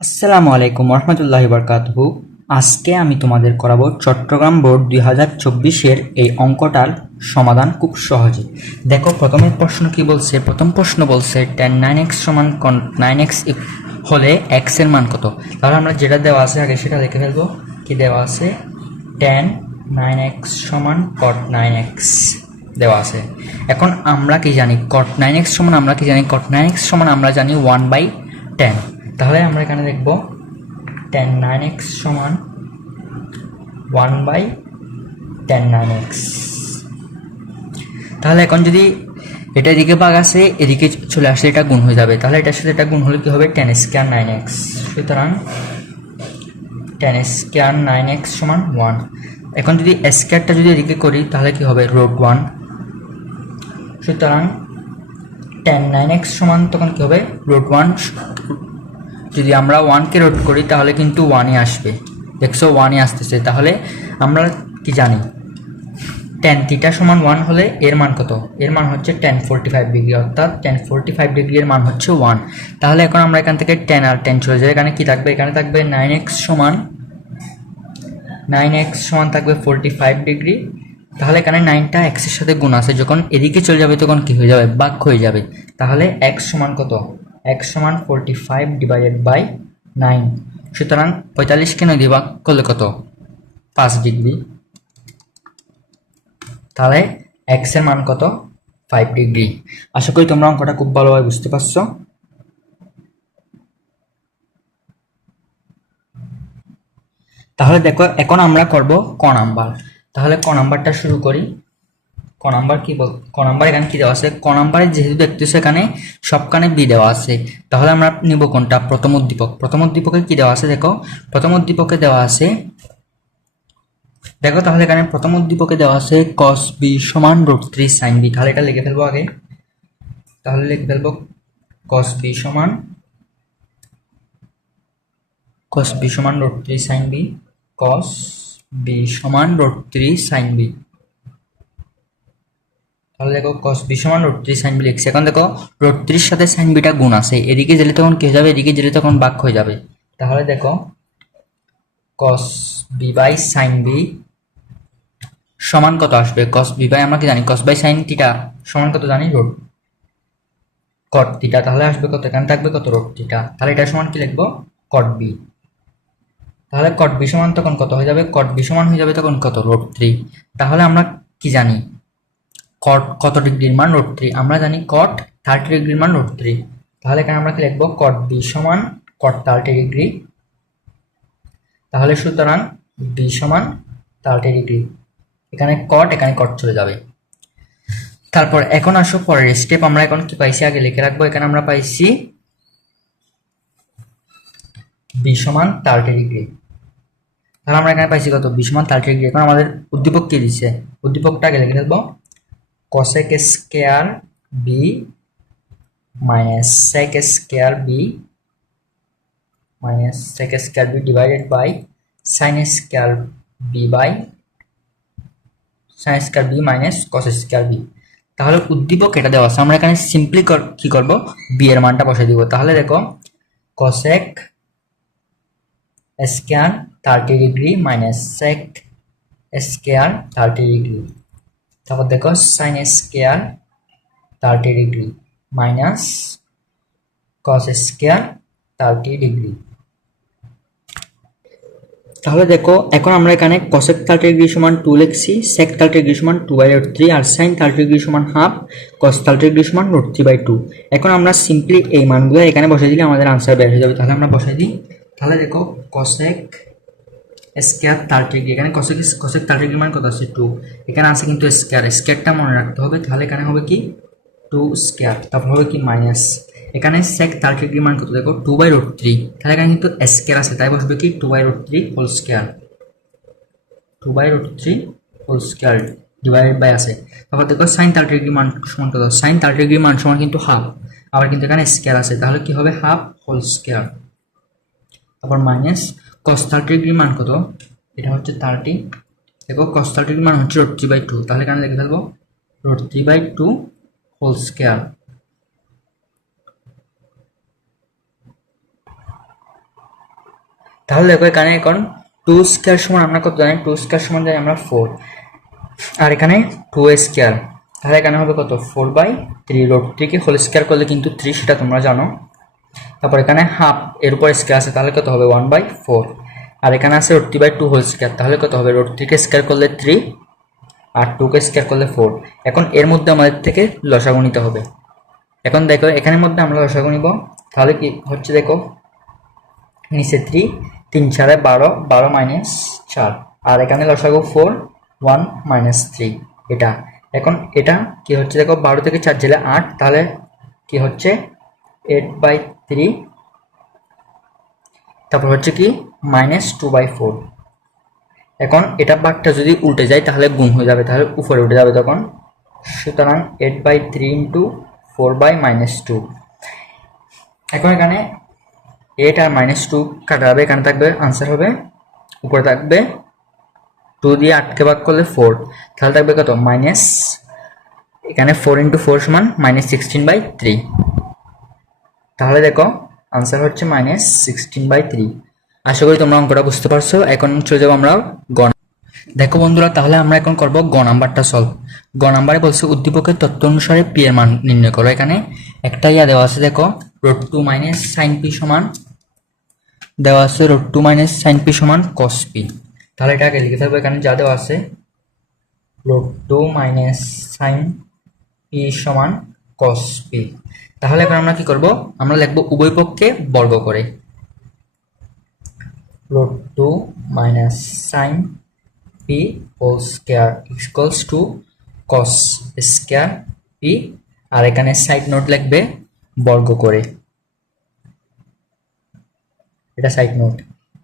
আসসালামু আলাইকুম রহমতুল্লাহি বারকাতুহু। আজকে আমি তোমাদের করাবো চট্টগ্রাম বোর্ড 2024-এর এই অঙ্কটার সমাধান খুব সহজে। দেখো প্রথমের প্রশ্ন কি বলছে। প্রথম প্রশ্ন বলছে tan 9x সমান 9x হলে x এর মান কত। তাহলে আমরা যেটা দেওয়া আছে আগে সেটা দেখে ফেলবো। কি দেওয়া আছে? tan 9x সমান cot 9x দেওয়া আছে। এখন আমরা কি জানি cot 9x সমান cot 9x সমান আমরা জানি 1/10। তাহলে আমরা এখানে দেখব tan 9x সমান 1/tan 9x। তাহলে এখন যদি এটা এদিকে ভাগ আছে এদিকে চলে আসলে এটা গুণ হয়ে যাবে। তাহলে এটার সাথে এটা গুণ হলে কি হবে? tan square 9x। সুতরাং tan স্কয়ার 9x সমান 1। এখন যদি স্কয়ারটা যদি এদিকে করি তাহলে কি হবে? √1। সুতরাং tan 9x সমান তখন কি হবে? √1। যদি আমরা 1কে রোড করি তাহলে কিন্তু 1ই আসবে। দেখছো 1ই আসতেছে। তাহলে আমরা কি জানি tan থিটা সমান 1 হলে এর মান কত? এর মান হচ্ছে tan 45 ডিগ্রি, অর্থাৎ tan 45 ডিগ্রি এর মান হচ্ছে 1। তাহলে এখন আমরা এখান থেকে tan আর tan চলে যাবে। এখানে কি থাকবে? এখানে থাকবে 9x সমান থাকবে 45 ডিগ্রি। তাহলে এখানে 9টা x এর সাথে গুণ আছে, যখন এদিকে চলে যাবে তখন কি হয়ে যাবে? ভাগ হয়ে যাবে। তাহলে x সমান কত? x সমান 45 ডিভাইডেড বাই 9। সুতরাং 45কে 9 দিয়ে ভাগ করলে কত? 5 ডিগ্রি। তাহলে x এর মান কত? 5 ডিগ্রি। আশা করি তোমরা অঙ্কটা খুব ভালোভাবে বুঝতে পারছো। তাহলে দেখো এখন আমরা করব ক নাম্বার। তাহলে ক নাম্বারটা শুরু করি। ক নাম্বার কি বল? ক নাম্বার এখানে কি দেওয়া আছে? ক নাম্বারে যেহেতু দেখতেছো এখানে সবখানে বি দেওয়া আছে, তাহলে আমরা নিব কোনটা? প্রথম উদ্দীপক। প্রথম উদ্দীপকে কি দেওয়া আছে দেখো। প্রথম উদ্দীপকে দেওয়া আছে দেখো, তাহলে এখানে প্রথম উদ্দীপকে দেওয়া আছে cos b সমান √3 sin b। তাহলে এটা লিখে ফেলবো আগে। তাহলে লিখে ফেলবো cos b সমান √3 sin b। cos b সমান √3 sin b। তাহলে দেখো cos b সমান √3 sin b লিখছি। এখন দেখো √3 সাথে sin b টা গুণ আছে, এদিকে গেলে তখন কি হয়ে যাবে? এদিকে গেলে তখন ভাগ হয়ে যাবে। তাহলে দেখো cos b by sin b সমান কত আসবে? cos b বাই আমরা কি জানি? cos বাই sin থিটা সমান কত জানি? cot theta. তাহলে আসবে কত? এখানে থাকবে কত? √থিটা। তাহলে এটা সমান কি লিখবো? cot b। তাহলে cot b সমান তখন কত হয়ে যাবে? cot b সমান হয়ে যাবে তখন কত? √3। তাহলে আমরা কি জানি cot কত ডিগ্রির মান? √3। আমরা জানি cot 30 ডিগ্রির মান √3। তাহলে এখানে আমরা কি লিখবো? cot b সমান cot 30 ডিগ্রি। তাহলে সুতরাং b সমান 30 ডিগ্রি। এখানে cot চলে যাবে। তারপর এখন আসো পরের স্টেপ। আমরা এখন কি পাইছি আগে লিখে রাখবো। এখানে আমরা পাইছি b সমান 30 ডিগ্রি। তাহলে আমরা এখানে পাইছি কত? b সমান 30 ডিগ্রি। এখন আমাদের উদ্দীপক কি দিচ্ছে? উদ্দীপকটা আগে লিখে ফেলবো। cosec square b minus sec square b divided by sin square b minus cos square b। তাহলে উদ্দীপক এটা দেওয়া আছে, আমরা এখানে সিম্পলি কি করব? b এর মানটা বসাই দিব। তাহলে দেখো cosec square 30 degree minus sec square 30 degree. তারপর দেখো sin square 30 degree minus cos square 30 degree. তাহলে দেখো এখন আমরা এখানে cosec 30 ডিগ্রি সমান 2 লিখছি, sec 30 ডিগ্রি সমান 2/3 আর sin 30 ডিগ্রি সমান হাফ, cos 30 ডিগ্রি সমান √3/2। এখন আমরা সিম্পলি এই মানগুলো এখানে বসাই দিলে আমাদের আনসার বের হয়ে যাবে। তাহলে আমরা বসাই দিই। তাহলে দেখো cosec স্কয়ার 30 ডিগ্রি, এখানে cosec 30 ডিগ্রি মান কত আছে? 2। এখানে আছে কিন্তু স্কয়ারটা মনে রাখতে হবে। তাহলে এখানে হবে কি 2 স্কয়ার, তারপর হবে কি মাইনাস। এখানে sec 30 ডিগ্রি মান কত দেখো? 2/3। তাহলে এখানে কিন্তু স্কয়ার আছে, তাই বসবে কি 2/3 whole square. 2/3 whole square divided by আছে। তারপর দেখো sin 30 ডিগ্রি মান সমান কত? sin 30 ডিগ্রি মান সমান কিন্তু হাফ, আবার কিন্তু এখানে স্কয়ার আছে, তাহলে কি হবে? Half whole square. তারপর মাইনাস cos 30 ডিগ্রি মান কত? এটা হচ্ছে 30। দেখো cos 30 ডিগ্রি মান হচ্ছে √3/2। তাহলে এখানে লিখে ফেলবো √3/2 হোল স্কয়ার। তাহলে দেখো এখানে এখন 2 স্কয়ার সমান আমরা কত জানি? 2 স্কয়ার সমান জানি আমরা 4, আর এখানে 2 স্কয়ার, তাহলে এখানে হবে কত? 4/3। রুট 3 কে হোল স্কয়ার করলে কিন্তু 3, সেটা তোমরা জানো। তারপর এখানে হাফ এর উপর স্কয়ার আছে, তাহলে কত হবে? 1/4। আর এখানে আছে রুট 3/2 হোল স্কয়ার, তাহলে কত হবে? রুট 3 কে স্কয়ার করলে 3 আর 2 কে স্কয়ার করলে 4। এখন এর মধ্যে আমাদের থেকে লসাগু নিতে হবে। এখন দেখো এখানের মধ্যে আমরা লসাগু নিব, তাহলে কি হচ্ছে দেখো, নিচে 3, 3 4 12, 12 মাইনাস 4, আর এখানে লসাগু 4, 1 মাইনাস 3 এটা। এখন এটা কি হচ্ছে দেখো, 12 থেকে 4 গেলে 8, তাহলে কি হচ্ছে 8/3, তারপর হচ্ছে কি -2/4। এখন এটা ভাগটা যদি উল্টে যায় তাহলে গুণ হয়ে যাবে, তাহলে উপরে উঠে যাবে তখন। সুতরাং 8/3 ইন্টু 4/-2। এখন এখানে 8 আর -2 কাটা যাবে, এখানে থাকবে আনসার হবে, উপরে থাকবে 2 দিয়ে 8কে ভাগ করলে 4, তাহলে থাকবে কত? মাইনাস, এখানে 4 ইন্টু 4 সমান -16/3। তাহলে দেখো আনসার হচ্ছে -16/3। আশা করি তোমরা অঙ্কটা বুঝতে পারছো। এখন চলে যাবো আমরা গ। দেখো বন্ধুরা, তাহলে আমরা এখন করব গ নাম্বারটা সলভ। গ নাম্বারে বলছে উদ্দীপকের তথ্য অনুসারে পি এর মান নির্ণয় করো। এখানে একটা দেওয়া আছে, দেখো √2 - sin p সমান, দেওয়া আছে √2 - sin p সমান cos p। তাহলে এটাকে লিখে থাকবো, এখানে যা দেওয়া আছে √2 - sin p সমান cos p। তাহলে এখন আমরা কি করব? আমরা লিখব উভয় পক্ষে বর্গ করে, √2 - sin p whole square equals to cos square p, আর এখানে সাইড নোট লিখবে বর্গ করে, এটা সাইড নোট।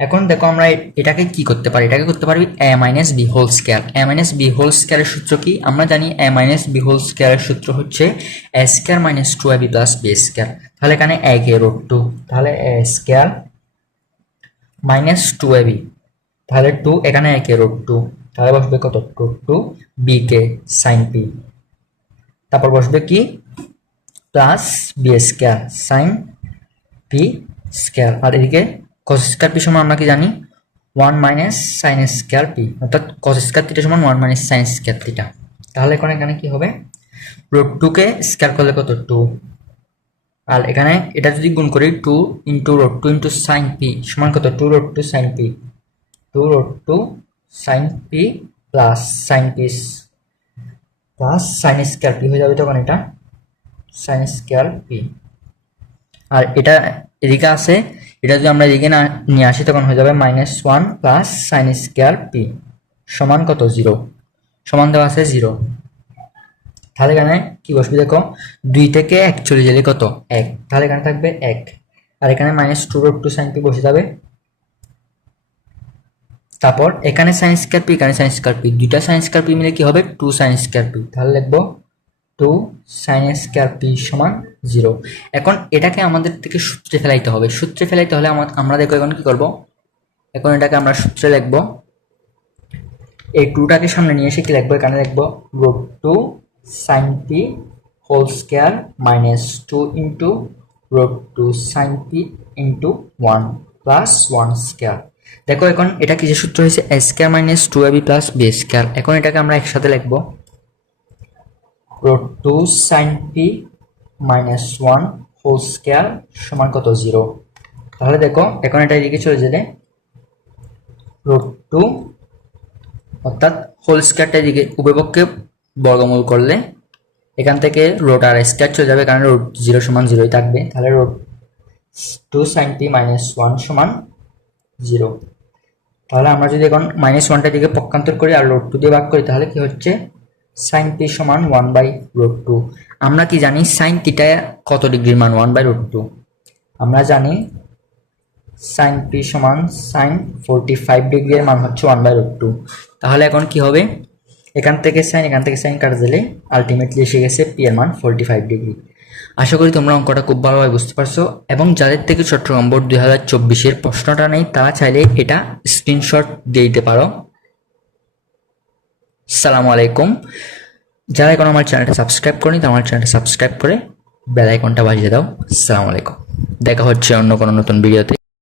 এখন দেখো আমরা এটাকে কি করতে পারি? এটাকে করতে পারি a - b whole square. a - b whole স্কয়ারের সূত্র কি? আমরা জানি a - b হোল স্কয়ারের সূত্র হচ্ছে a square - 2ab + b square. তাহলে এখানে a কে √2, তাহলে a স্কয়ার - 2ab, তাহলে 2, এখানে a কে √2, তাহলে বসবে কত? √2, b কে sin p, তারপর বসবে কি plus b square sin p square, আর এদিকে cos স্কয়ার p সমান আমরা কি জানি? 1 - sin স্কয়ার p, অর্থাৎ cos স্কয়ার থিটা সমান 1 - sin স্কয়ার থিটা। তাহলে এখন এখানে কি হবে? √2 কে স্কয়ার করলে কত? 2, আর এখানে এটা যদি গুণ করি 2 ইন্টু √2 ইন্টু sin p সমান কত? 2 √2 sin p, 2 √2 sin p plus sin p plus sin square p হয়ে যাবে তখন এটা sin স্কয়ার p। আর এটা এদিকে আছে, এটা যদি আমরা এদিকে না নিয়ে আসি তখন হয়ে যাবে -1 প্লাস sin স্কয়ার p সমান কত? 0, সমান দেওয়া আছে 0। তাহলে এখানে কি বসবে দেখো, 2 থেকে 1 চলে গেলে কত? 1, তাহলে এখানে থাকবে 1, আর এখানে -2 √2 sin p বসে যাবে। তারপর এখানে sin স্কয়ার p, এখানে sin স্কয়ার p, দুইটা sin স্কয়ার p মিলে কি হবে? 2 sin স্কয়ার p। তাহলে লিখবো 2 sin স্কয়ার p সমান 0। এখন এটাকে আমাদের থেকে সূত্রে ফেলাইতে হবে। সূত্রে ফেলাইতে হলে আমরা দেখো এখন কি করব, এখন এটাকে আমরা সূত্রে লিখবো। এই 2টাকে সামনে নিয়ে এসে কি লিখবো? এখানে লিখবো √2 sin p whole square -2 into √2 sin p into 1 plus 1 square. দেখো এখন এটা কি যে সূত্র হয়েছে? a square - 2ab + b square. এখন এটাকে আমরা একসাথে লিখবো √2 sin p - 1 হোল স্কয়ার সমান কত? 0। তাহলে দেখো এখন এটা এদিকে চলে যাবে, √2 অর্থাৎ হোল স্কয়ারটা এদিকে উভয় পক্ষে বর্গমূল করলে এখান থেকে রুট আর স্কয়ার চলে যাবে, কারণ √0 সমান 0ই থাকবে। তাহলে √2 sin p - 1 সমান 0। তাহলে আমরা যদি এখন -1টা দিকে পক্ষান্তর করি আর √2 দিয়ে ভাগ করি, তাহলে কি হচ্ছে? sin p সমান 1/√2। আমরা কি জানি sin থিটা কত ডিগ্রির মান? 1/√2। আমরা জানি sin p সমান sin 45 ডিগ্রি এর মান হচ্ছে 1/√2। তাহলে এখন কি হবে? এখান থেকে sin কাটা দিলে আলটিমেটলি এসে গেছে p এর মান 45 ডিগ্রি। আশা করি তোমরা অঙ্কটা খুব ভালোভাবে বুঝতে পারছো, এবং যাদের থেকে চট্টগ্রাম বোর্ড 2024-এর প্রশ্নটা নেই তারা চাইলে এটা স্ক্রিনশট দিয়ে দিতে পারো। আসসালামু আলাইকুম। যারা এখন আমার চ্যানেলটা সাবস্ক্রাইব করেনি তারা আমার চ্যানেলটা সাবস্ক্রাইব করে বেল আইকনটা বাজিয়ে দাও। আসসালামু আলাইকুম, দেখা হচ্ছে অন্য কোনো নতুন ভিডিওতে।